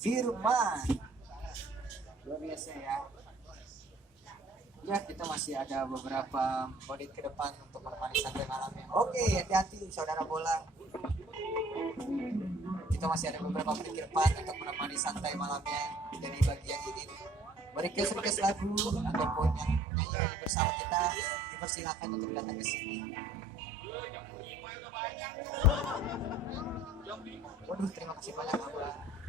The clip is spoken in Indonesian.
Firman. Luar biasa ya. Ya, kita masih ada beberapa menit ke depan untuk menemani santai malamnya. Oke, hati-hati saudara bola. Kita masih ada beberapa menit ke depan untuk menemani santai malamnya dari bagian ini. Request lagu ataupun yang nyanyi bersama kita dipersilakan untuk datang ke sini. Waduh, terima kasih banyak Abah.